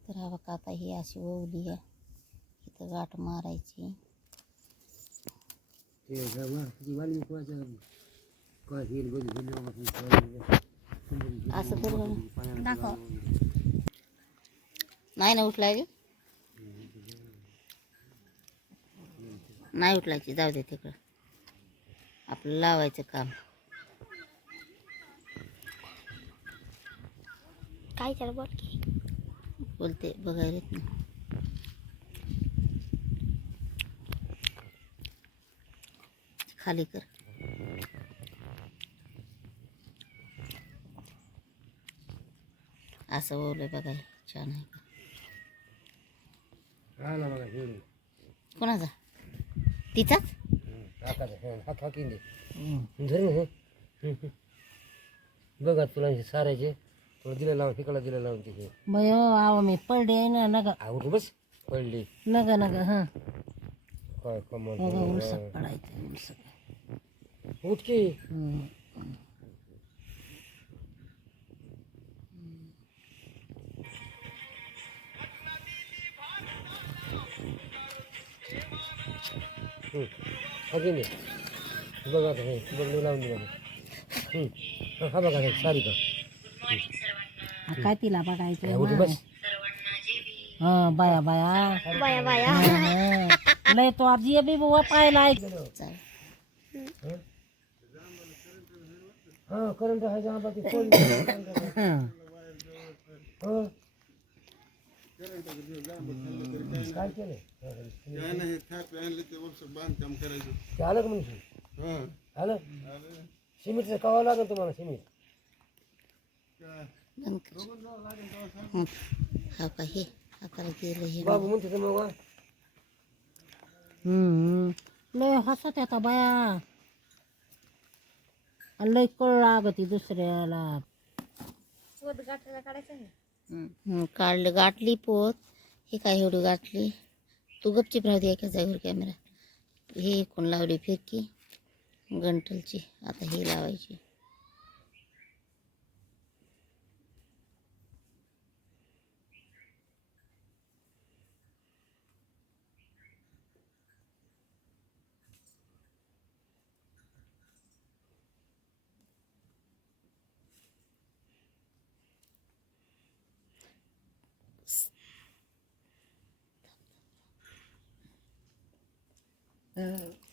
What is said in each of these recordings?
तर हा बघा आता ही अशी ओवली आहे. इथं गाठ मारायची. असं तर दाखव. नाही ना उठलायची नाही उठलायची जाऊ दे तिकडं. आपलं लावायचं काम. काय चालू बोल की. बोलते बघायला येत नाही. खाली कर. असं बोललं बघा हे छान आहे कोणाचा? तिचाच? बघा तुला हे सारायचे तुला दिलं लावून तिकडला दिलं लावून तिथे बय आव मी पडले आहे ना नका. आवडू बस. पडली. नका नका हां. काय कमल बघा उलसक पडायचं उलसक उठकी हम्म. अजून ये. बघा आता हे बघ मी लावून दिलं. हम्म. हा बघा हे सारी का काय तिला बघायचं उठ बस. हा बाया बाया. बाया बाया. हं. लय तो आजी बी बुवा पाहिलाय हा करंट आहे जा बाकी. फोन हं. हो. काय केलं ते आलं का म्हणजे आलं? सिमेंटचं कवा लागेल तुम्हाला सिमेंट? बंद कर हं. हा का हे हा करा गेलं हे बाबू म्हणते मग. लय हसत आता बाया लय कळ लागती दुसऱ्याला हं, काढलं गाठली पोत हे काय एवढी गाठली तू गपचीप राहते एका जागेवर कॅमेरा हे कोण लावली फिरकी गंटलची आता ही लावायची uh,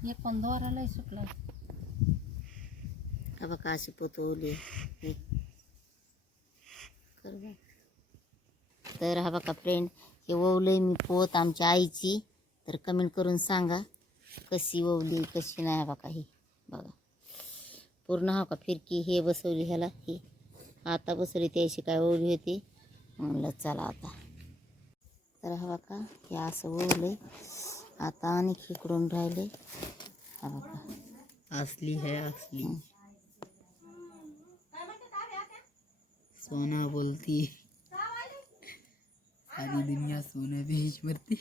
हे पण दोरालाही सुटला बघा अशी पोतवली हे. कर तर हा बघा फ्रेंड हे ववलंय मी पोत आमच्या आईची. तर कमेंट करून सांगा कशी ओवली कशी नाही बघा ही. बघा. पूर्ण हा का फिरकी हे बसवली ह्याला ही. आता बसवली त्याशी काय ओवली होती. म्हणलं चला आता. तर हा बघा हे असं ओवलं आता आणि राहले राहिले. हा बघा. असली है असली. सोना बोलती. सारी दुनिया सोने पे ही मरती